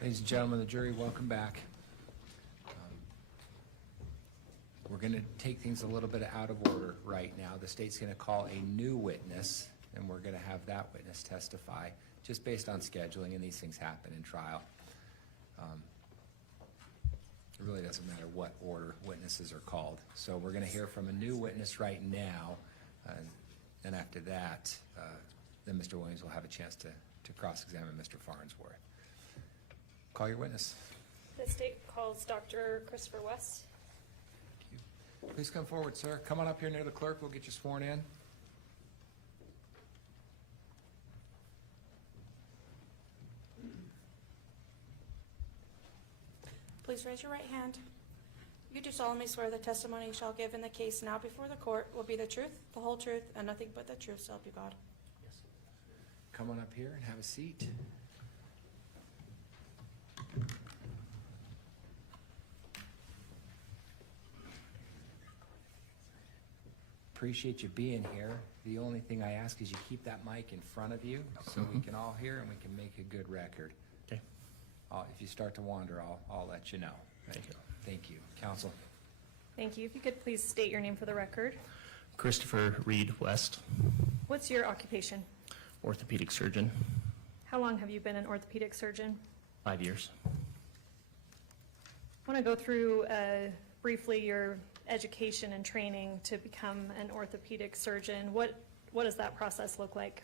Ladies and gentlemen of the jury, welcome back. We're going to take things a little bit out of order right now. The state's going to call a new witness, and we're going to have that witness testify just based on scheduling, and these things happen in trial. It really doesn't matter what order witnesses are called. So we're going to hear from a new witness right now, and after that, then Mr. Williams will have a chance to cross-examine Mr. Farnsworth. Call your witness. The state calls Dr. Christopher West. Thank you. Please come forward, sir. Come on up here near the clerk. We'll get you sworn in. Please raise your right hand. You do solemnly swear the testimony you shall give in the case now before the court will be the truth, the whole truth, and nothing but the truth, so help you God. Yes. Come on up here and have a seat. Appreciate you being here. The only thing I ask is you keep that mic in front of you so we can all hear and we can make a good record. Okay. If you start to wander, I'll let you know. Thank you. Thank you. Counsel. Thank you. If you could please state your name for the record. Christopher Reed West, What's your occupation? orthopedic surgeon, How long have you been an orthopedic surgeon? 5 years. I want to go through briefly your education and training to become an orthopedic surgeon. What does that process look like?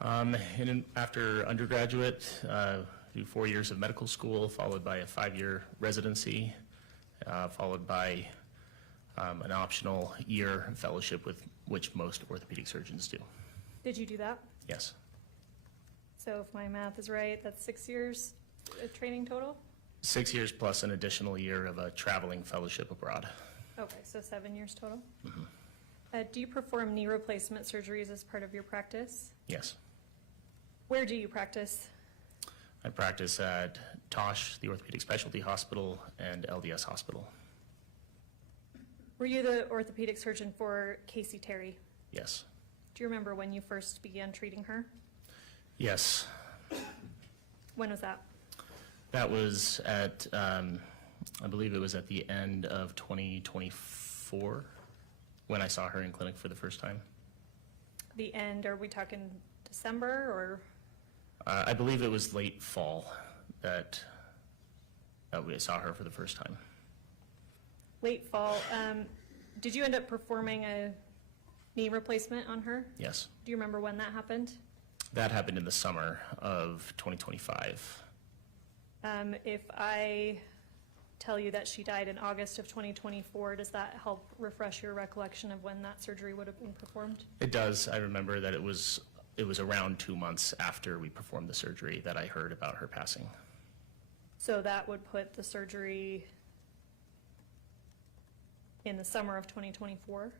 After undergraduate, do 4 years of medical school, followed by a 5-year residency, followed by an optional year fellowship, with which most orthopedic surgeons do. Did you do that? Yes. So if my math is right, that's 6 years training total? 6 years plus an additional year of a traveling fellowship abroad. Okay, so 7 years total? Do you perform knee replacement surgeries as part of your practice? Yes. Where do you practice? I practice at Tosh, the Orthopedic Specialty Hospital, and LDS Hospital. Were you the orthopedic surgeon for Casey Terry? Yes. Do you remember when you first began treating her? Yes. When was that? That was at, I believe it was at the end of 2024 when I saw her in clinic for the first time. The end, are we talking December or? I believe it was late fall that we saw her for the first time. Late fall. Did you end up performing a knee replacement on her? Yes. Do you remember when that happened? That happened in the summer of 2025. If I tell you that she died in August of 2024, does that help refresh your recollection of when that surgery would have been performed? It does. I remember that it was around 2 months after we performed the surgery that I heard about her passing. So that would put the surgery in the summer of 2024?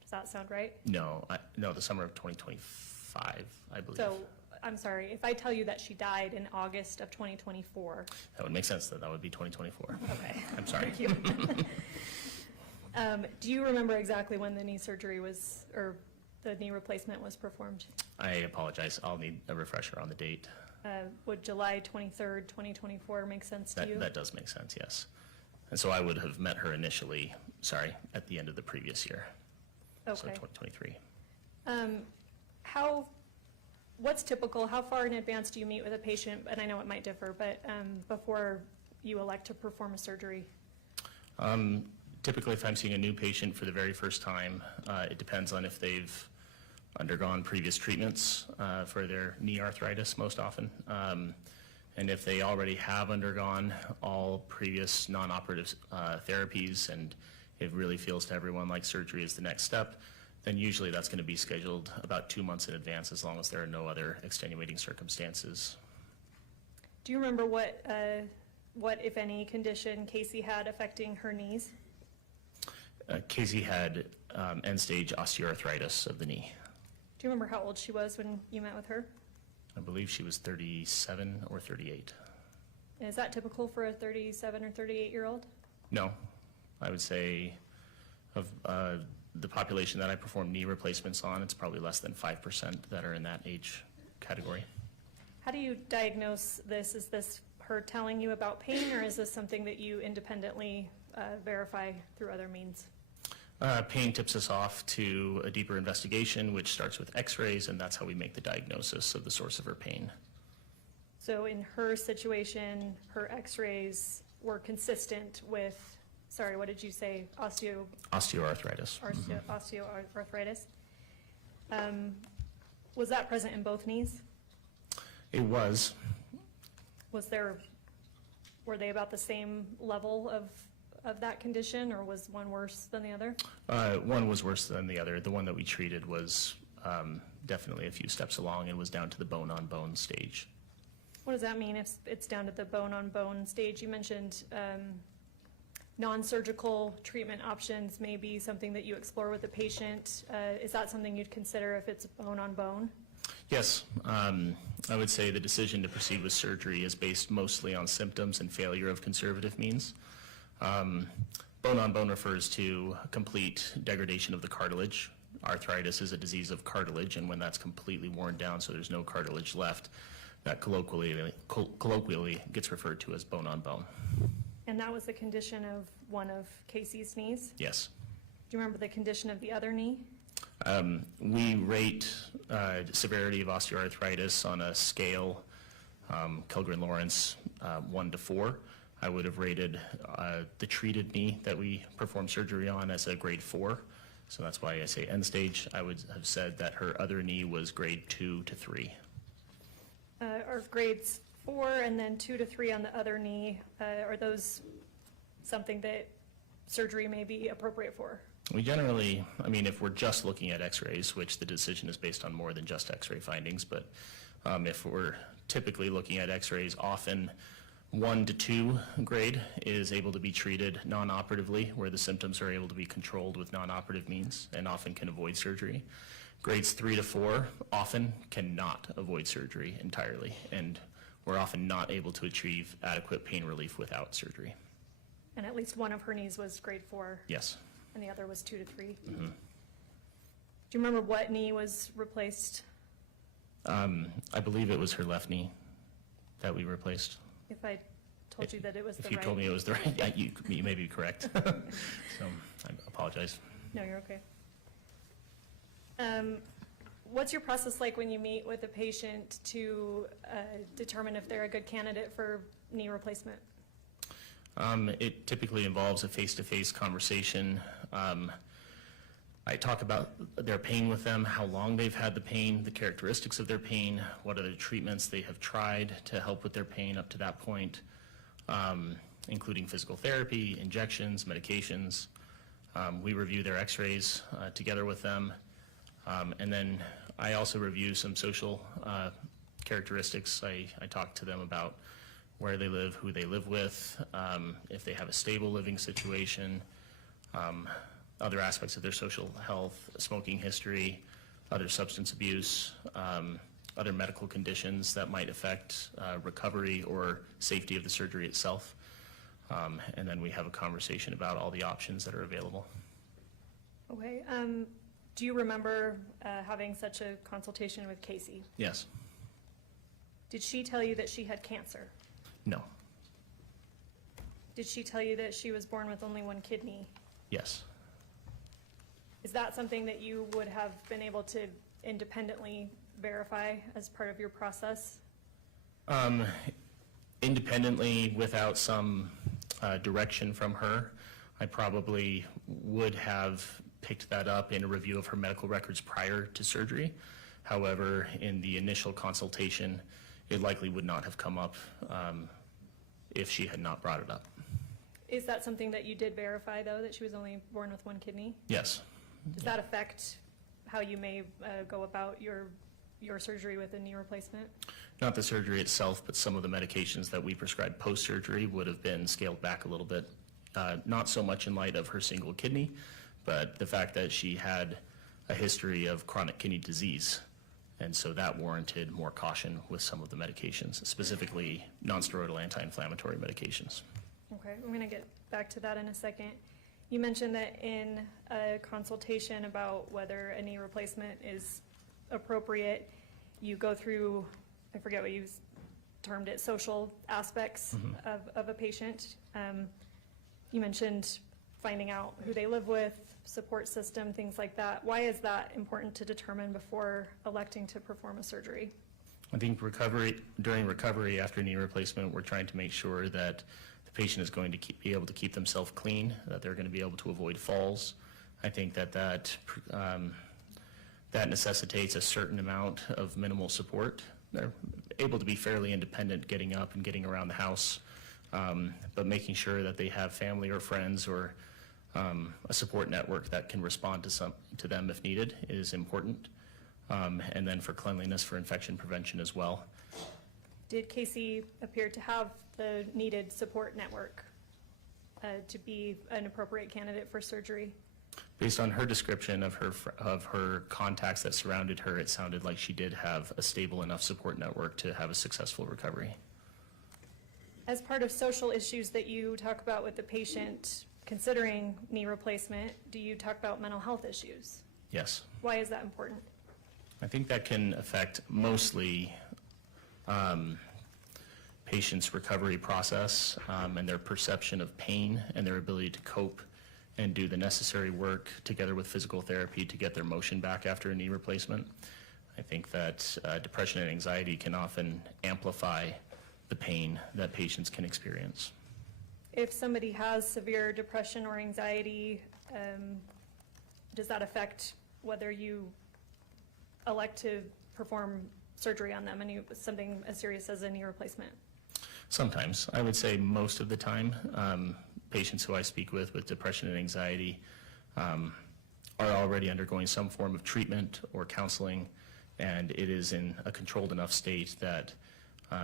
Does that sound right? No, the summer of 2025, I believe. So, I'm sorry, if I tell you that she died in August of 2024. That would make sense, that would be 2024. Okay. I'm sorry. Thank you. Do you remember exactly when the knee surgery was, or the knee replacement was performed? I apologize. I'll need a refresher on the date. Would July 23rd, 2024 make sense to you? That does make sense, yes. And so I would have met her initially, at the end of the previous year. Okay. So 2023. What's typical? How far in advance do you meet with a patient? And I know it might differ, but before you elect to perform a surgery? Typically, if I'm seeing a new patient for the very first time, it depends on if they've undergone previous treatments for their knee arthritis most often. And if they already have undergone all previous non-operative therapies and it really feels to everyone like surgery is the next step, then usually that's going to be scheduled about 2 months in advance, as long as there are no other extenuating circumstances. Do you remember what, if any, condition Casey had affecting her knees? Casey had end-stage osteoarthritis of the knee. Do you remember how old she was when you met with her? I believe she was 37 or 38. And is that typical for a 37 or 38-year-old? No. I would say of the population that I perform knee replacements on, it's probably less than 5% that are in that age category. How do you diagnose this? Is this her telling you about pain, or is this something that you independently verify through other means? Pain tips us off to a deeper investigation, which starts with x-rays, and that's how we make the diagnosis of the source of her pain. So in her situation, her x-rays were consistent with, sorry, what did you say? Osteoarthritis. Osteoarthritis. Was that present in both knees? It was. Were they about the same level of that condition, or was one worse than the other? One was worse than the other. The one that we treated was definitely a few steps along and was down to the bone-on-bone stage. What does that mean if it's down to the bone-on-bone stage? You mentioned non-surgical treatment options may be something that you explore with the patient. Is that something you'd consider if it's bone-on-bone? Yes. I would say the decision to proceed with surgery is based mostly on symptoms and failure of conservative means. Bone-on-bone refers to complete degradation of the cartilage. Arthritis is a disease of cartilage, and when that's completely worn down so there's no cartilage left, that colloquially gets referred to as bone-on-bone. And that was the condition of one of Casey's knees? Yes. Do you remember the condition of the other knee? We rate severity of osteoarthritis on a scale, Kilgren-Lawrence, 1 to 4. I would have rated the treated knee that we performed surgery on as a grade 4. So that's why I say end stage. I would have said that her other knee was grade 2 to 3. Are grades 4 and then 2 to 3 on the other knee, are those something that surgery may be appropriate for? We generally, I mean, if we're just looking at x-rays, which the decision is based on more than just x-ray findings, but if we're typically looking at x-rays, often 1 to 2 grade is able to be treated non-operatively, where the symptoms are able to be controlled with non-operative means and often can avoid surgery. Grades 3 to 4 often cannot avoid surgery entirely, and we're often not able to achieve adequate pain relief without surgery. And at least one of her knees was grade 4? Yes. And the other was 2 to 3? Mm-hmm. Do you remember what knee was replaced? I believe it was her left knee that we replaced. If I told you that it was the right? If you told me it was the right, yeah, you may be correct. So I apologize. No, you're okay. What's your process like when you meet with a patient to determine if they're a good candidate for knee replacement? It typically involves a face-to-face conversation. I talk about their pain with them, how long they've had the pain, the characteristics of their pain, what other treatments they have tried to help with their pain up to that point, including physical therapy, injections, medications. We review their x-rays together with them. And then I also review some social characteristics. I talk to them about where they live, who they live with, if they have a stable living situation, other aspects of their social health, smoking history, other substance abuse, other medical conditions that might affect recovery or safety of the surgery itself. And then we have a conversation about all the options that are available. Okay. Do you remember having such a consultation with Casey? Yes. Did she tell you that she had cancer? No. Did she tell you that she was born with only one kidney? Yes. Is that something that you would have been able to independently verify as part of your process? Independently, without some direction from her, I probably would have picked that up in a review of her medical records prior to surgery. However, in the initial consultation, it likely would not have come up if she had not brought it up. Is that something that you did verify, though, that she was only born with one kidney? Yes. Does that affect how you may go about your surgery with a knee replacement? Not the surgery itself, but some of the medications that we prescribed post-surgery would have been scaled back a little bit. Not so much in light of her single kidney, but the fact that she had a history of chronic kidney disease. And so that warranted more caution with some of the medications, specifically nonsteroidal anti-inflammatory medications. Okay, I'm going to get back to that in a second. You mentioned that in a consultation about whether a knee replacement is appropriate, you go through, I forget what you termed it social aspects of a patient. You mentioned finding out who they live with, support system, things like that. Why is that important to determine before electing to perform a surgery? I think during recovery after knee replacement, we're trying to make sure that the patient is going to be able to keep themselves clean, that they're going to be able to avoid falls. I think that necessitates a certain amount of minimal support. They're able to be fairly independent getting up and getting around the house, but making sure that they have family or friends or a support network that can respond to them if needed is important. And then for cleanliness, for infection prevention as well. Did Casey appear to have the needed support network to be an appropriate candidate for surgery? Based on her description of her contacts that surrounded her, it sounded like she did have a stable enough support network to have a successful recovery. As part of social issues that you talk about with the patient considering knee replacement, do you talk about mental health issues? Yes. Why is that important? I think that can affect mostly patients' recovery process and their perception of pain and their ability to cope and do the necessary work together with physical therapy to get their motion back after a knee replacement. I think that depression and anxiety can often amplify the pain that patients can experience. If somebody has severe depression or anxiety, does that affect whether you elect to perform surgery on them, and something as serious as a knee replacement? Sometimes. I would say most of the time, patients who I speak with depression and anxiety are already undergoing some form of treatment or counseling, and it is in a controlled enough state that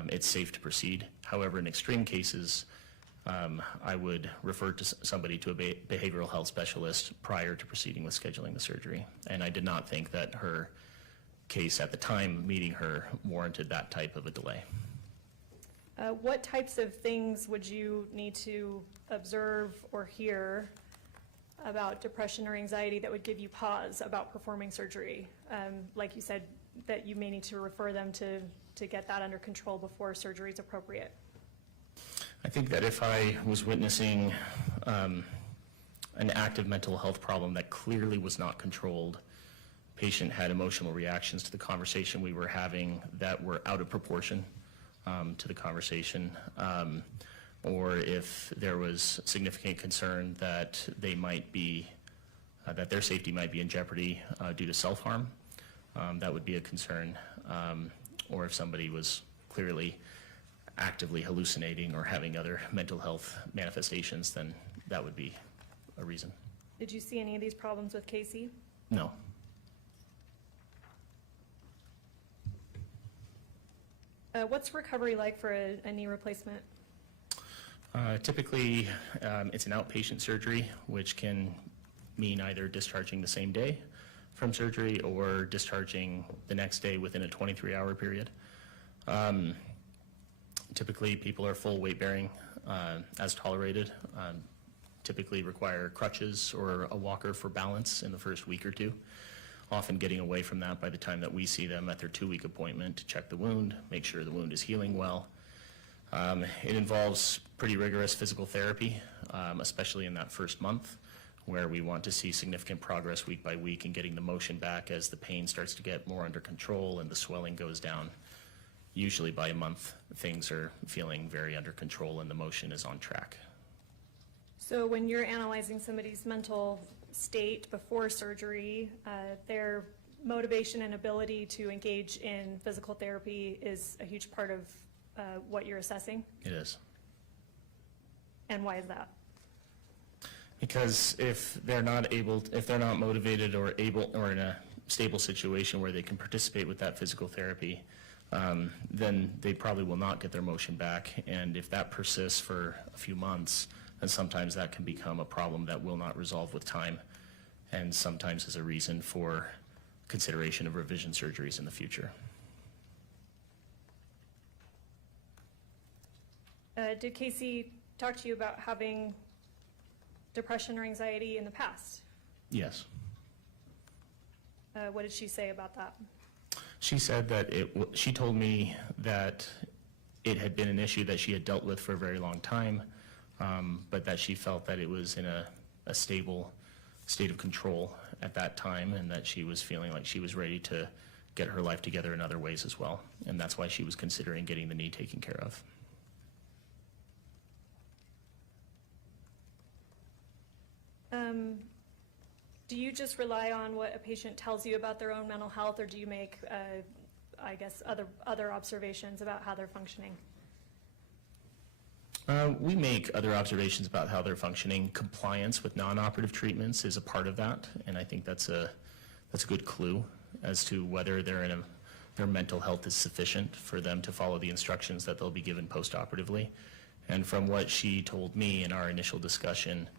it's safe to proceed. However, in extreme cases, I would refer to somebody to a behavioral health specialist prior to proceeding with scheduling the surgery. And I did not think that her case at the time meeting her warranted that type of a delay. What types of things would you need to observe or hear about depression or anxiety that would give you pause about performing surgery? Like you said, that you may need to refer them to get that under control before surgery is appropriate. I think that if I was witnessing an active mental health problem that clearly was not controlled, patient had emotional reactions to the conversation we were having that were out of proportion to the conversation, or if there was significant concern that they might be, that their safety might be in jeopardy due to self-harm, that would be a concern, or if somebody was clearly actively hallucinating or having other mental health manifestations, then that would be a reason. Did you see any of these problems with Casey? No. What's recovery like for a knee replacement? Typically, it's an outpatient surgery, which can mean either discharging the same day from surgery or discharging the next day within a 23-hour period. Typically, people are full weight bearing as tolerated. Typically require crutches or a walker for balance in the first week or two, often getting away from that by the time that we see them at their 2-week appointment to check the wound, make sure the wound is healing well. It involves pretty rigorous physical therapy, especially in that first month, where we want to see significant progress week by week in getting the motion back as the pain starts to get more under control and the swelling goes down. Usually by a month, things are feeling very under control and the motion is on track. So when you're analyzing somebody's mental state before surgery, their motivation and ability to engage in physical therapy is a huge part of what you're assessing? It is. And why is that? Because if they're not motivated or able or in a stable situation where they can participate with that physical therapy, then they probably will not get their motion back. And if that persists for a few months, then sometimes that can become a problem that will not resolve with time, and sometimes is a reason for consideration of revision surgeries in the future. Did Casey talk to you about having depression or anxiety in the past? Yes. What did she say about that? She said that she told me that it had been an issue that she had dealt with for a very long time, but that she felt that it was in a stable state of control at that time, and that she was feeling like she was ready to get her life together in other ways as well. And that's why she was considering getting the knee taken care of. Do you just rely on what a patient tells you about their own mental health, or do you make, I guess, other observations about how they're functioning? We make other observations about how they're functioning. Compliance with non-operative treatments is a part of that, and I think that's a good clue as to whether their mental health is sufficient for them to follow the instructions that they'll be given post-operatively. And from what she told me in our initial discussion,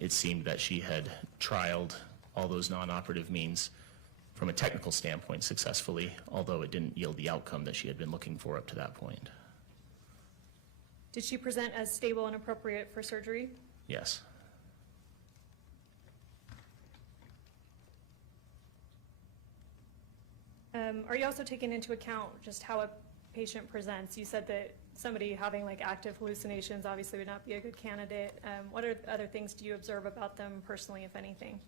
it seemed that she had trialed all those non-operative means from a technical standpoint successfully, although it didn't yield the outcome that she had been looking for up to that point. Did she present as stable and appropriate for surgery? Yes. Are you also taking into account just how a patient presents? You said that somebody having like active hallucinations obviously would not be a good candidate. What other things do you observe about them personally, if anything?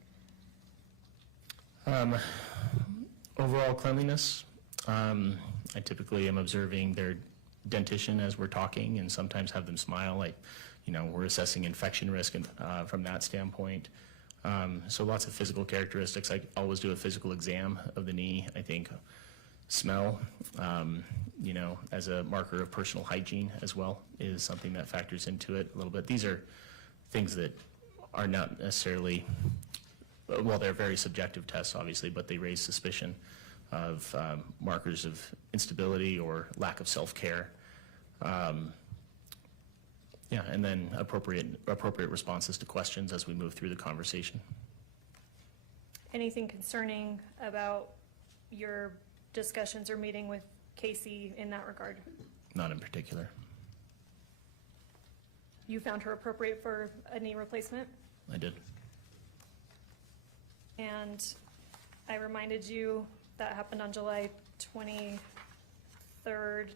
Overall cleanliness. I typically am observing their dentition as we're talking, and sometimes have them smile, like, we're assessing infection risk and, from that standpoint. So lots of physical characteristics. I always do a physical exam of the knee. I think smell, as a marker of personal hygiene as well, is something that factors into it a little bit. These are things that are not necessarily, well, they're very subjective tests, obviously, but they raise suspicion of markers of instability or lack of self-care. And then appropriate responses to questions as we move through the conversation. Anything concerning about your discussions or meeting with Casey in that regard? Not in particular. You found her appropriate for a knee replacement? I did. And I reminded you that happened on July 23rd,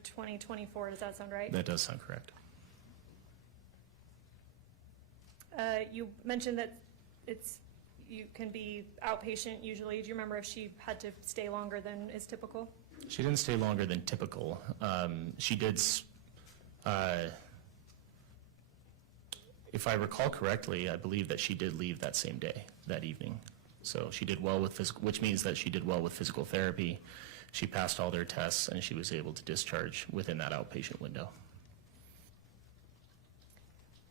2024. Does that sound right? That does sound correct. You mentioned that you can be outpatient usually. Do you remember if she had to stay longer than is typical? She didn't stay longer than typical. She did, if I recall correctly, I believe that she did leave that same day, that evening. So she did well with physical, which means that she did well with physical therapy. She passed all their tests, and she was able to discharge within that outpatient window.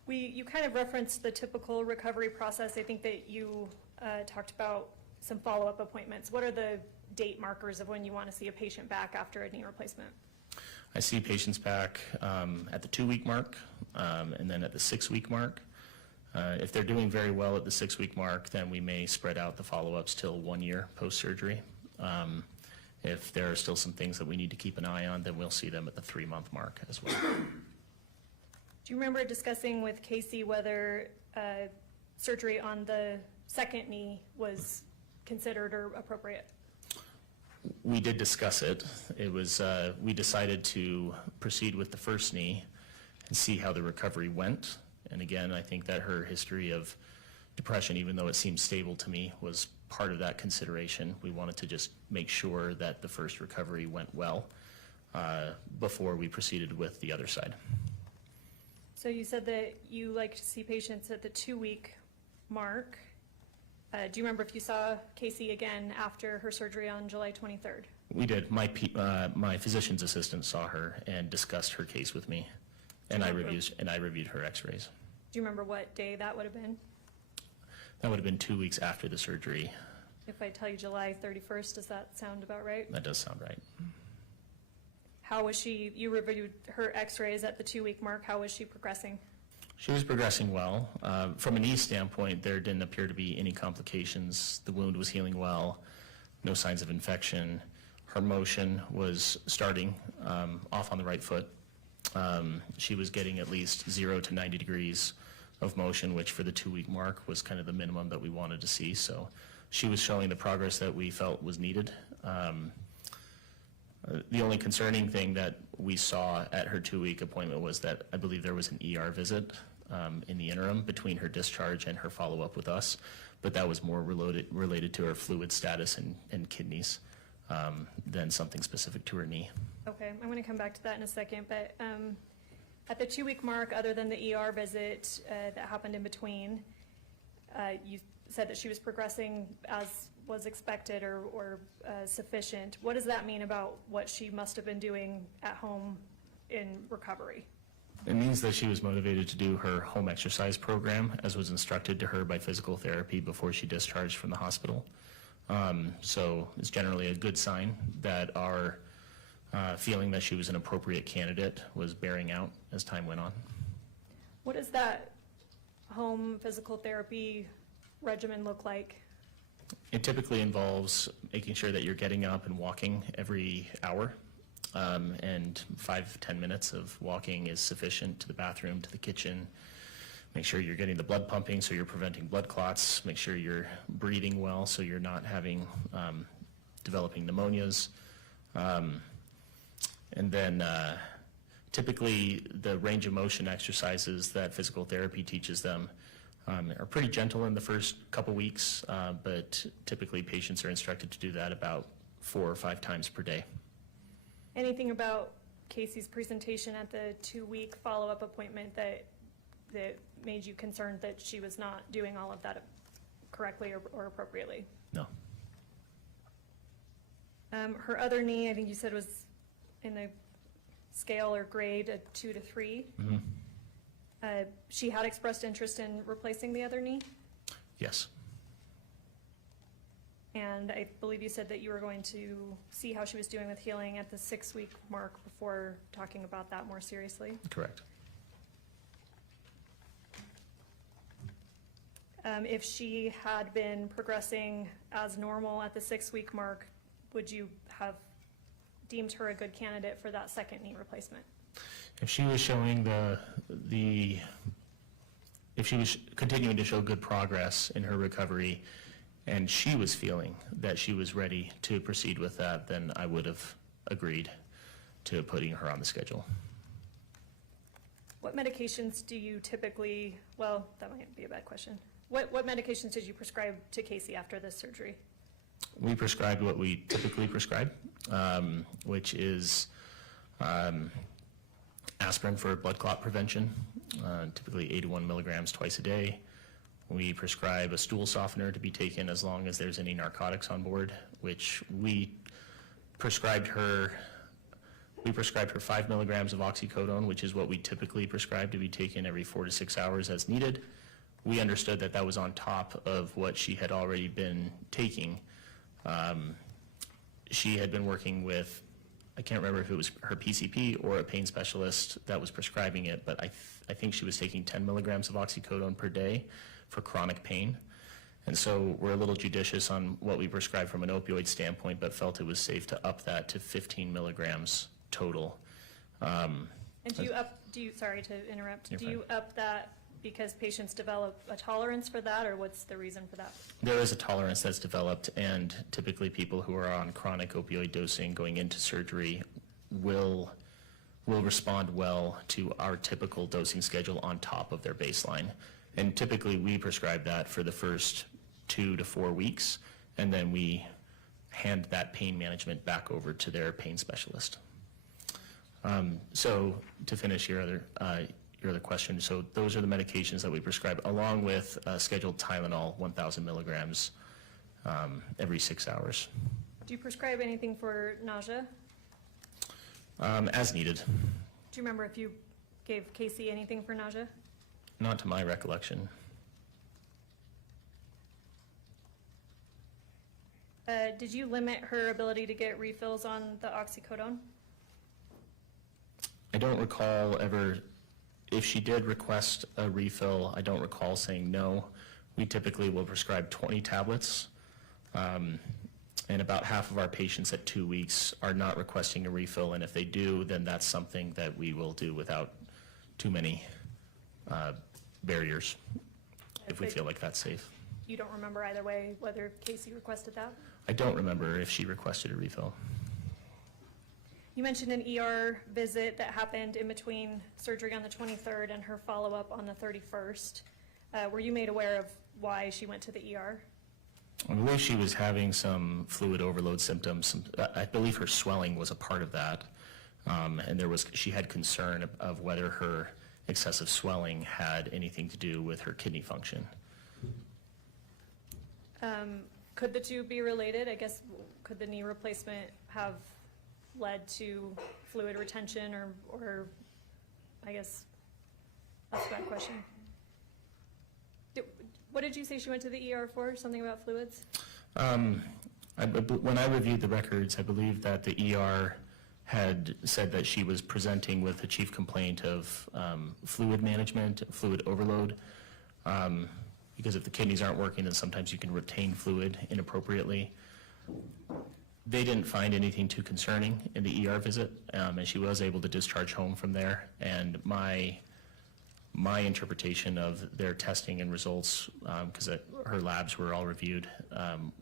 You kind of referenced the typical recovery process. I think that you talked about some follow-up appointments. What are the date markers of when you want to see a patient back after a knee replacement? I see patients back at the 2-week mark and then at the 6-week mark. If they're doing very well at the 6-week mark, then we may spread out the follow-ups till 1 year post-surgery. If there are still some things that we need to keep an eye on, then we'll see them at the 3-month mark as well. Do you remember discussing with Casey whether surgery on the second knee was considered or appropriate? We did discuss it. It was, we decided to proceed with the first knee and see how the recovery went. And again, I think that her history of depression, even though it seemed stable to me, was part of that consideration. We wanted to just make sure that the first recovery went well before we proceeded with the other side. So you said that you like to see patients at the 2-week mark. Do you remember if you saw Casey again after her surgery on July 23rd? We did. My physician's assistant saw her and discussed her case with me, and I reviewed her X-rays. Do you remember what day that would have been? That would have been 2 weeks after the surgery. If I tell you July 31st, does that sound about right? That does sound right. How was she? You reviewed her X-rays at the 2-week mark. How was she progressing? She was progressing well. From a knee standpoint, there didn't appear to be any complications. The wound was healing well, no signs of infection. Her motion was starting off on the right foot. She was getting at least 0 to 90 degrees of motion, which for the 2-week mark was kind of the minimum that we wanted to see. So she was showing the progress that we felt was needed. The only concerning thing that we saw at her 2-week appointment was that I believe there was an ER visit in the interim between her discharge and her follow-up with us, but that was more related to her fluid status and kidneys than something specific to her knee. Okay, I'm going to come back to that in a second, but at the 2-week mark, other than the ER visit that happened in between, you said that she was progressing as was expected or sufficient. What does that mean about what she must have been doing at home in recovery? It means that she was motivated to do her home exercise program as was instructed to her by physical therapy before she discharged from the hospital. So it's generally a good sign that our feeling that she was an appropriate candidate was bearing out as time went on. What does that home physical therapy regimen look like? It typically involves making sure that you're getting up and walking every hour, and 5-10 minutes of walking is sufficient to the bathroom, to the kitchen. Make sure you're getting the blood pumping so you're preventing blood clots. Make sure you're breathing well so you're not having developing pneumonias. And then typically the range of motion exercises that physical therapy teaches them are pretty gentle in the first couple weeks, but typically patients are instructed to do that about 4 or 5 times per day. Anything about Casey's presentation at the 2-week follow-up appointment that made you concerned that she was not doing all of that correctly or appropriately? No. Her other knee, I think you said, was in the scale or grade a 2 to 3. Mm-hmm. She had expressed interest in replacing the other knee, Yes. and I believe you said that you were going to see how she was doing with healing at the 6-week mark before talking about that more seriously. Correct. If she had been progressing as normal at the 6-week mark, would you have deemed her a good candidate for that second knee replacement? If she was showing if she was continuing to show good progress in her recovery and she was feeling that she was ready to proceed with that, then I would have agreed to putting her on the schedule. What medications do you typically, well, that might be a bad question. What medications did you prescribe to Casey after this surgery? We prescribed what we typically prescribe, which is aspirin for blood clot prevention, typically 81 milligrams twice a day. We prescribe a stool softener to be taken as long as there's any narcotics on board, which we prescribed her 5 milligrams of oxycodone, which is what we typically prescribe to be taken every 4 to 6 hours as needed. We understood that that was on top of what she had already been taking. She had been working with, I can't remember if it was her PCP or a pain specialist that was prescribing it, but I think she was taking 10 milligrams of oxycodone per day for chronic pain. And so we're a little judicious on what we prescribe from an opioid standpoint, but felt it was safe to up that to 15 milligrams total. And sorry to interrupt, You're do you up that because patients develop a tolerance for that, or what's the reason for that? There is a tolerance that's developed, and typically people who are on chronic opioid dosing going into surgery will respond well to our typical dosing schedule on top of their baseline. And typically we prescribe that for the first 2 to 4 weeks, and then we hand that pain management back over to their pain specialist. So to finish your other question, so those are the medications that we prescribe, along with scheduled Tylenol, 1,000 milligrams every 6 hours. Do you prescribe anything for nausea? As needed. Do you remember if you gave Casey anything for nausea? Not to my recollection. Did you limit her ability to get refills on the oxycodone? I don't recall ever, if she did request a refill, I don't recall saying no. We typically will prescribe 20 tablets, and about half of our patients at 2 weeks are not requesting a refill, and if they do, then that's something that we will do without too many barriers, if we feel like that's safe. You don't remember either way whether Casey requested that? I don't remember if she requested a refill. You mentioned an ER visit that happened in between surgery on the 23rd and her follow-up on the 31st. Were you made aware of why she went to the ER? I believe she was having some fluid overload symptoms. I believe her swelling was a part of that. And she had concern of whether her excessive swelling had anything to do with her kidney function. Could the two be related? I guess, could the knee replacement have led to fluid retention or I guess, that's that question. What did you say she went to the ER for? Something about fluids? When I reviewed the records, I believe that the ER had said that she was presenting with a chief complaint of fluid management, fluid overload. Because if the kidneys aren't working, then sometimes you can retain fluid inappropriately. They didn't find anything too concerning in the ER visit, and she was able to discharge home from there. And my interpretation of their testing and results, because her labs were all reviewed,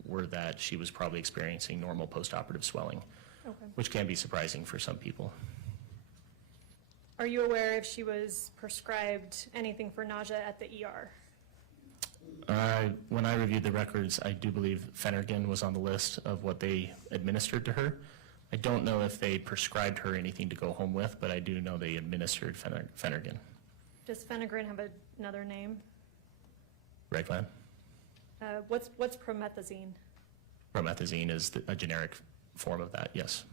were that she was probably experiencing normal postoperative swelling, Okay. which can be surprising for some people. Are you aware if she was prescribed anything for nausea at the ER? When I reviewed the records, I do believe Phenergan was on the list of what they administered to her. I don't know if they prescribed her anything to go home with, but I do know they administered Phenergan. Does Phenergan have another name? Reglan? What's promethazine? Promethazine is a generic form of that, yes.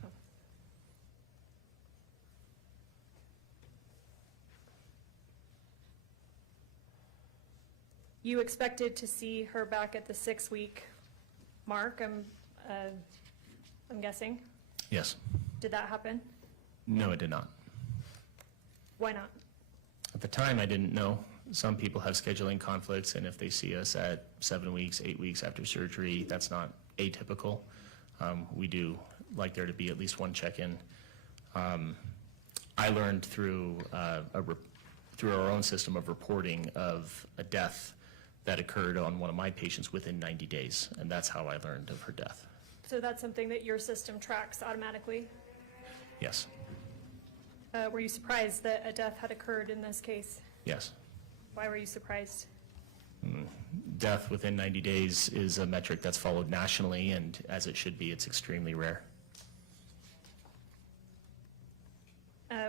You expected to see her back at the 6-week mark, I'm guessing. Yes. Did that happen? No, it did not. Why not? At the time, I didn't know. Some people have scheduling conflicts, and if they see us at 7 weeks, 8 weeks after surgery, that's not atypical. We do like there to be at least one check-in. I learned through our own system of reporting of a death that occurred on one of my patients within 90 days, and that's how I learned of her death. So that's something that your system tracks automatically? Yes. Were you surprised that a death had occurred in this case? Yes. Why were you surprised? Death within 90 days is a metric that's followed nationally, and as it should be, it's extremely rare.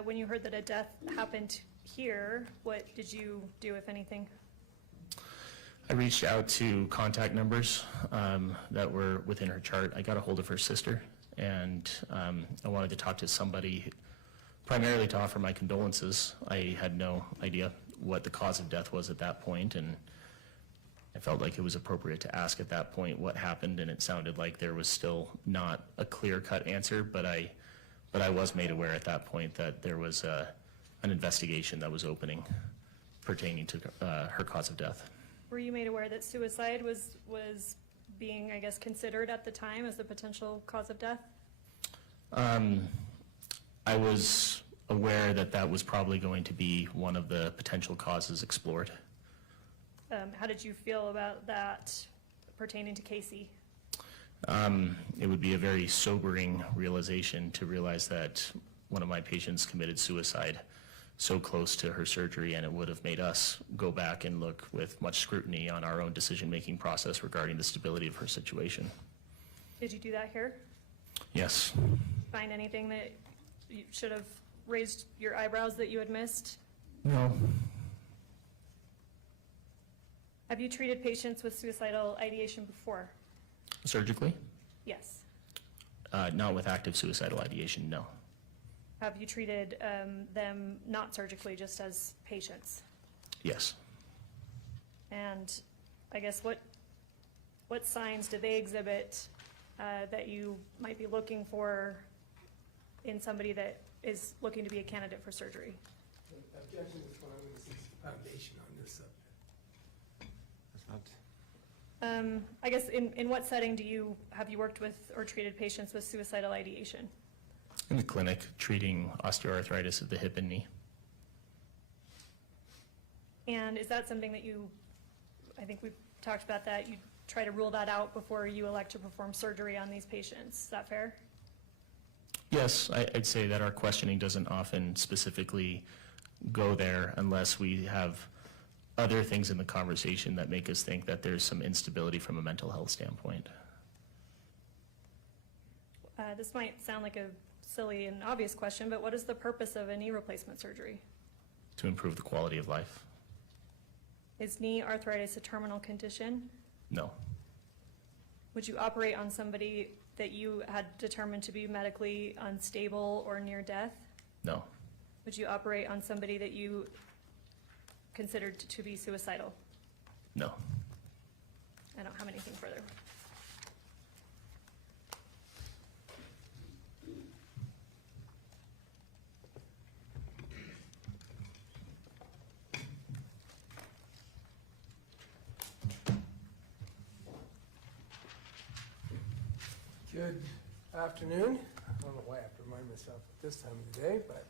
When you heard that a death happened here, what did you do, if anything? I reached out to contact numbers that were within her chart. I got a hold of her sister, and I wanted to talk to somebody primarily to offer my condolences. I had no idea what the cause of death was at that point, and I felt like it was appropriate to ask at that point what happened, and it sounded like there was still not a clear-cut answer, but I was made aware at that point that there was an investigation that was opening pertaining to her cause of death. Were you made aware that suicide was being, I guess, considered at the time as a potential cause of death? I was aware that that was probably going to be one of the potential causes explored. How did you feel about that pertaining to Casey? It would be a very sobering realization to realize that one of my patients committed suicide so close to her surgery, and it would have made us go back and look with much scrutiny on our own decision-making process regarding the stability of her situation. Did you do that here? Yes. Find anything that you should have raised your eyebrows that you had missed? No. Have you treated patients with suicidal ideation before? Surgically? Yes. Not with active suicidal ideation, no. Have you treated them not surgically, just as patients? Yes. And I guess what signs do they exhibit that you might be looking for in somebody that is looking to be a candidate for surgery? Objection is when I'm going to see foundation on this subject. I guess in what setting have you worked with or treated patients with suicidal ideation? In the clinic, treating osteoarthritis of the hip and knee. And is that something that I think we've talked about that, you try to rule that out before you elect to perform surgery on these patients, is that fair? Yes, I'd say that our questioning doesn't often specifically go there unless we have other things in the conversation that make us think that there's some instability from a mental health standpoint. This might sound like a silly and obvious question, but what is the purpose of a knee replacement surgery? To improve the quality of life? Is knee arthritis a terminal condition? No. Would you operate on somebody that you had determined to be medically unstable or near death? No. Would you operate on somebody that you considered to be suicidal? No. I don't have anything further. Good afternoon. I don't know why I have to remind myself at this time of the day, but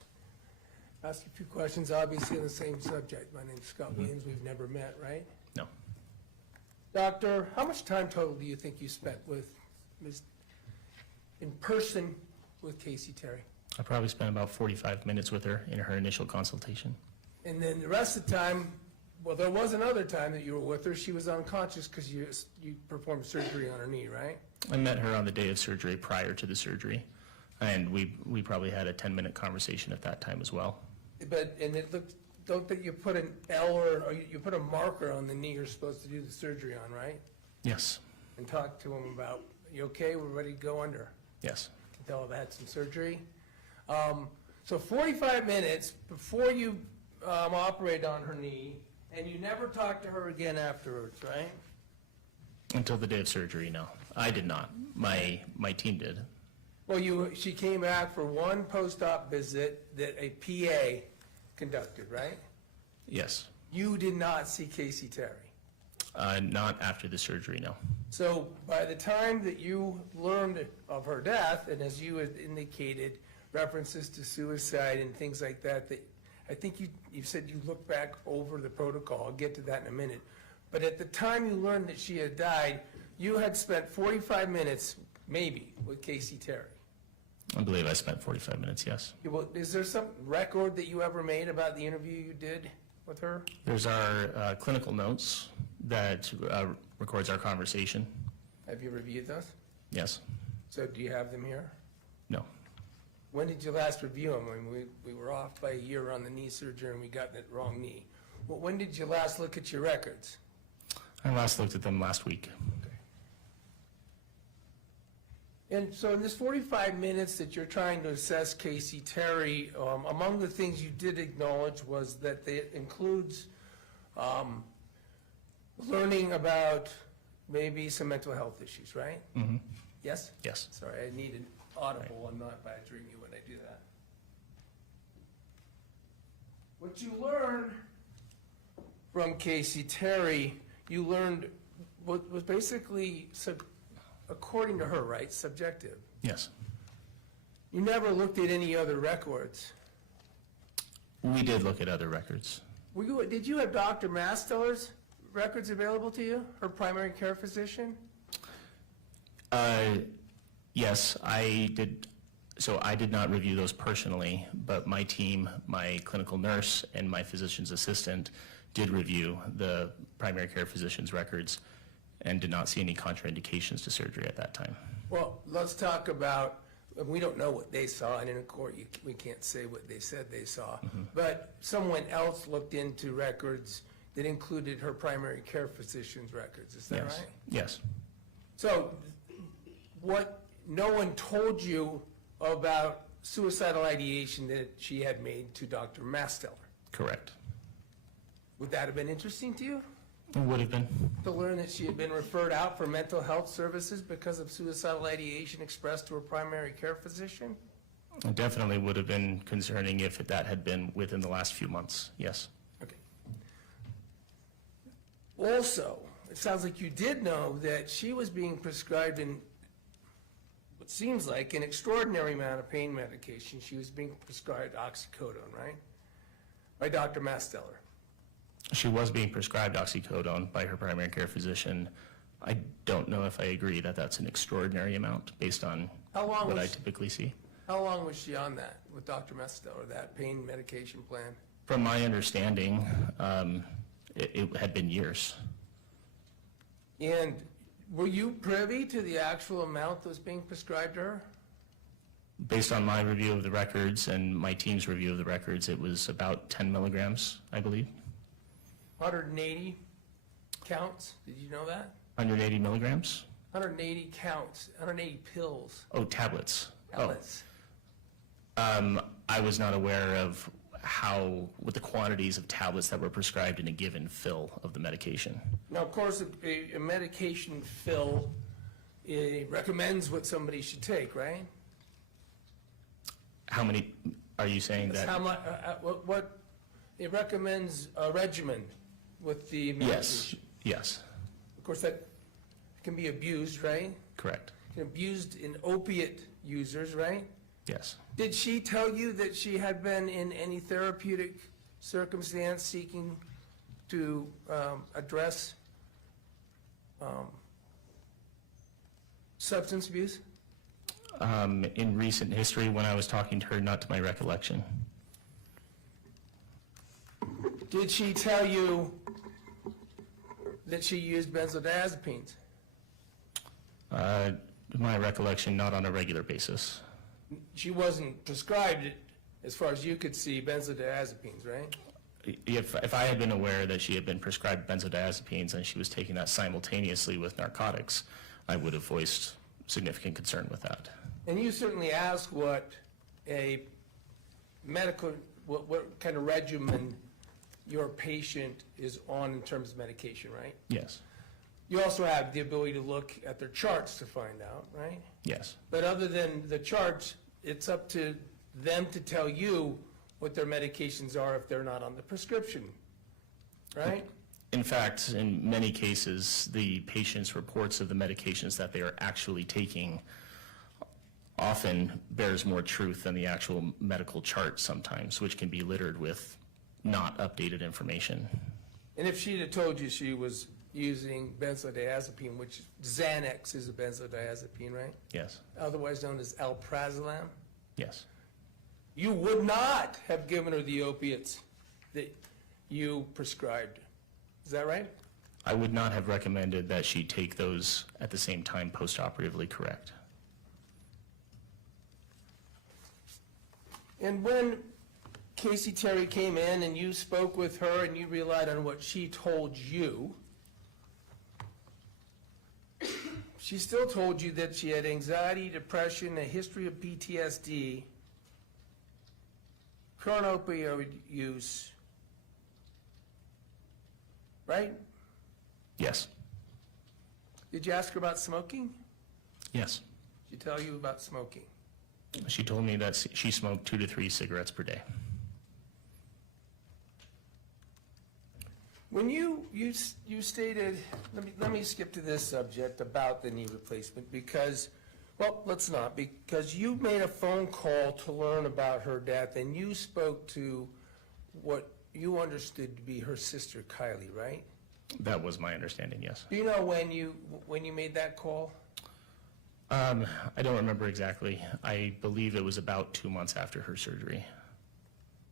ask a few questions, obviously on the same subject. My name's Scott Williams. We've never met, right? No. Doctor, how much time total do you think you spent with in person with Casey Terry? I probably spent about 45 minutes with her in her initial consultation. And then the rest of the time, well, there was another time that you were with her. She was unconscious because you performed surgery on her knee, right? I met her on the day of surgery prior to the surgery, and we probably had a 10-minute conversation at that time as well. But, and it looked, don't think you put an L or you put a marker on the knee you're supposed to do the surgery on, right? Yes. And talk to him about, you okay, we're ready to go under. Yes. Can tell I've had some surgery. So 45 minutes before you operated on her knee, and you never talked to her again afterwards, right? Until the day of surgery, no. I did not. My team did. Well, she came back for one post-op visit that a PA conducted, right? Yes. You did not see Casey Terry. Not after the surgery, no. So by the time that you learned of her death, and as you had indicated, references to suicide and things like that, that I think you said you looked back over the protocol. I'll get to that in a minute. But at the time you learned that she had died, you had spent 45 minutes, maybe, with Casey Terry. I believe I spent 45 minutes, yes. Yeah, well, is there some record that you ever made about the interview you did with her? There's our clinical notes that records our conversation. Have you reviewed those? Yes. So do you have them here? No. When did you last review them? I mean, we were off by a year on the knee surgery and we got the wrong knee. Well, when did you last look at your records? I last looked at them last week. And so in this 45 minutes that you're trying to assess Casey Terry, among the things you did acknowledge was that it includes learning about maybe some mental health issues, right? Mm-hmm. Yes? Yes. Sorry, I need an audible. I'm not badgering you when I do that. What you learned from Casey Terry, you learned what was basically, according to her, right, subjective. Yes. You never looked at any other records. We did look at other records. Did you have Dr. Masteller's records available to you, her primary care physician? Yes, I did. So I did not review those personally, but my team, my clinical nurse, and my physician's assistant did review the primary care physician's records and did not see any contraindications to surgery at that time. Well, let's talk about, we don't know what they saw, and in court we can't say what they said they saw, but someone else looked into records that included her primary care physician's records, is that Yes. right? Yes. So no one told you about suicidal ideation that she had made to Dr. Masteller. Correct. Would that have been interesting to you? It would have been. To learn that she had been referred out for mental health services because of suicidal ideation expressed to her primary care physician? It definitely would have been concerning if that had been within the last few months, yes. Okay. Also, it sounds like you did know that she was being prescribed in what seems like an extraordinary amount of pain medication. She was being prescribed oxycodone, right? By Dr. Masteller. She was being prescribed oxycodone by her primary care physician. I don't know if I agree that that's an extraordinary amount based on How long what I was, typically see. How long was she on that with Dr. Mesto, or that pain medication plan? From my understanding, it had been years. And were you privy to the actual amount that was being prescribed to her? Based on my review of the records and my team's review of the records, it was about 10 milligrams, I believe. 180 counts, did you know that? 180 milligrams? 180 counts, 180 pills, Oh, tablets. tablets. I was not aware of what the quantities of tablets that were prescribed in a given fill of the medication. Now, of course, a medication fill, it recommends what somebody should take, right? How many are you saying That's that? how much, what, it recommends a regimen with the medication. Yes, Of course, that can be abused, right? correct. Abused in opiate users, right? Yes. Did she tell you that she had been in any therapeutic circumstance seeking to address substance abuse? In recent history, when I was talking to her, not to my recollection. Did she tell you that she used benzodiazepines? My recollection, not on a regular basis. She wasn't prescribed, as far as you could see, benzodiazepines, right? If I had been aware that she had been prescribed benzodiazepines and she was taking that simultaneously with narcotics, I would have voiced significant concern with that. And you certainly asked what a medical, what kind of regimen your patient is on in terms of medication, right? Yes, You also have the ability to look at their charts to find out, right? yes, But other than the charts, it's up to them to tell you what their medications are if they're not on the prescription, right? In fact, in many cases, the patient's reports of the medications that they are actually taking often bears more truth than the actual medical chart sometimes, which can be littered with not updated information. And if she'd have told you she was using benzodiazepine, which Xanax is a benzodiazepine, right? Yes, Otherwise known as alprazolam, yes, you would not have given her the opiates that you prescribed. Is that right? I would not have recommended that she take those at the same time post-operatively, correct? And when Casey Terry came in and you spoke with her and you relied on what she told you, she still told you that she had anxiety, depression, a history of PTSD, current opioid use, right? Yes, Did you ask her about smoking? yes. Did she tell you about smoking? She told me that she smoked 2 to 3 cigarettes per day. When you stated, let me skip to this subject about the knee replacement because, well, let's not, because you made a phone call to learn about her death and you spoke to what you understood to be her sister Kylie, right? That was my understanding, yes. Do you know when you made that call? I don't remember exactly. I believe it was about 2 months after her surgery.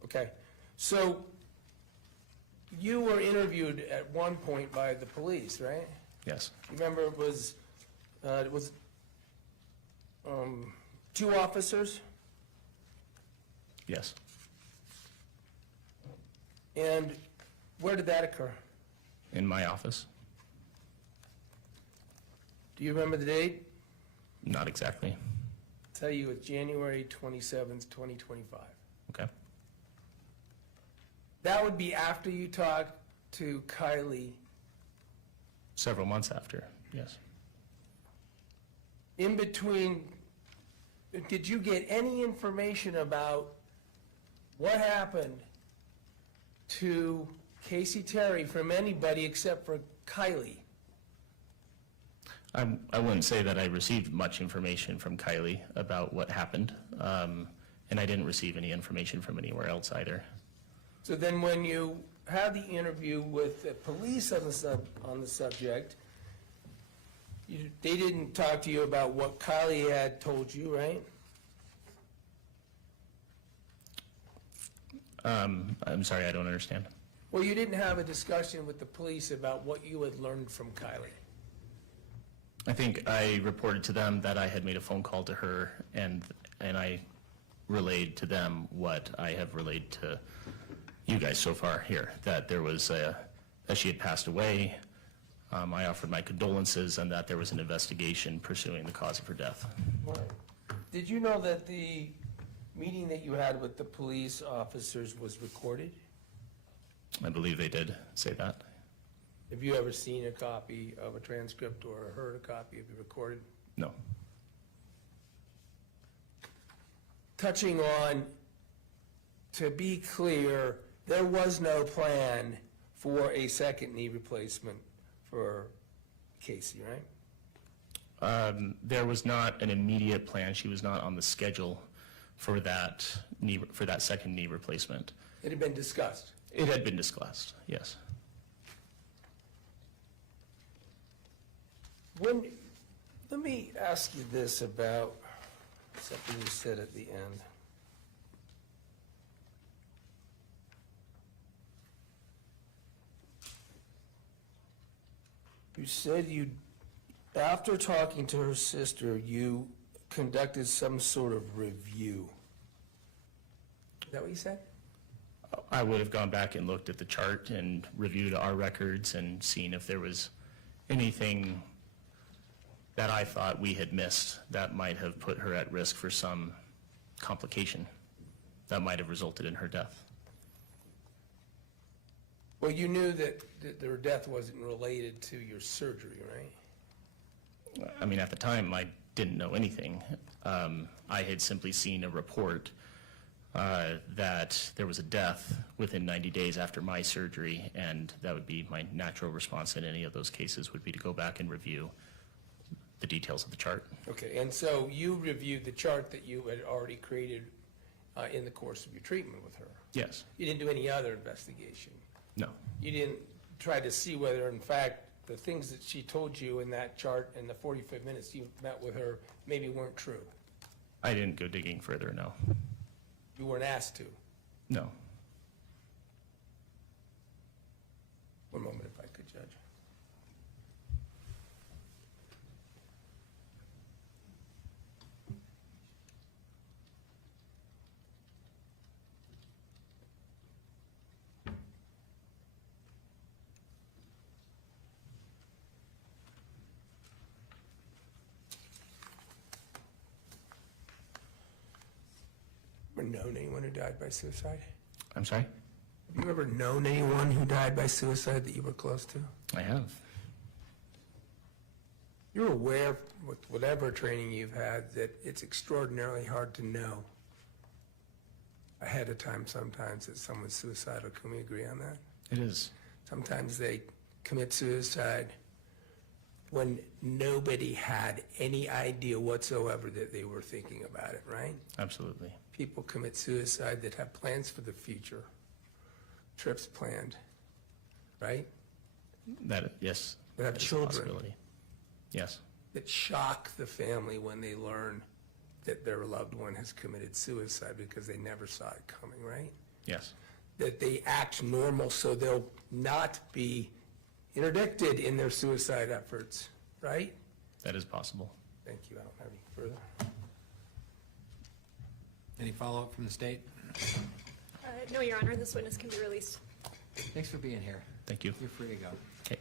Okay, so you were interviewed at one point by the police, right? Yes, You remember it was 2 officers? yes. And where did that occur? In my office? Do you remember the date? Not exactly. I'll tell you, it's January 27th, 2025. Okay. That would be after you talked to Kylie. Several months after, yes. In between, did you get any information about what happened to Casey Terry from anybody except for Kylie? I wouldn't say that I received much information from Kylie about what happened, and I didn't receive any information from anywhere else either. So then when you had the interview with the police on the subject, they didn't talk to you about what Kylie had told you, right? I'm sorry, I don't understand. Well, you didn't have a discussion with the police about what you had learned from Kylie. I think I reported to them that I had made a phone call to her, and I relayed to them what I have relayed to you guys so far here, that there was that she had passed away. I offered my condolences and that there was an investigation pursuing the cause of her death. Did you know that the meeting that you had with the police officers was recorded? I believe they did say that. Have you ever seen a copy of a transcript or heard a copy of the recorded? No. Touching on, to be clear, there was no plan for a second knee replacement for Casey, right? There was not an immediate plan. She was not on the schedule for that second knee replacement. It had been discussed. It had been discussed, yes. Let me ask you this about something you said at the end. You said after talking to her sister, you conducted some sort of review. Is that what you said? I would have gone back and looked at the chart and reviewed our records and seen if there was anything that I thought we had missed that might have put her at risk for some complication that might have resulted in her death. Well, you knew that her death wasn't related to your surgery, right? I mean, at the time, I didn't know anything. I had simply seen a report that there was a death within 90 days after my surgery, and that would be my natural response in any of those cases, would be to go back and review the details of the chart. Okay, and so you reviewed the chart that you had already created in the course of your treatment with her? Yes. You didn't do any other investigation? No. You didn't try to see whether, in fact, the things that she told you in that chart in the 45 minutes you met with her maybe weren't true? I didn't go digging further, no. You weren't asked to? No. One moment, if I could, Judge. Ever known anyone who died by suicide? I'm sorry? Have you ever known anyone who died by suicide that you were close to? I have. You're aware, with whatever training you've had, that it's extraordinarily hard to know ahead of time sometimes that someone's suicidal. Can we agree on that? It is. Sometimes they commit suicide when nobody had any idea whatsoever that they were thinking about it, right? Absolutely. People commit suicide that have plans for the future, trips planned, right? Yes. That have that is a children. possibility. Yes. That shock the family when they learn that their loved one has committed suicide because they never saw it coming, right? Yes. That they act normal so they'll not be interdicted in their suicide efforts, right? That is possible. Thank you. I don't have any further. Any follow-up from the state? No, Your Honor, this witness can be released. Thanks for being here. Thank you. You're free to go. Okay.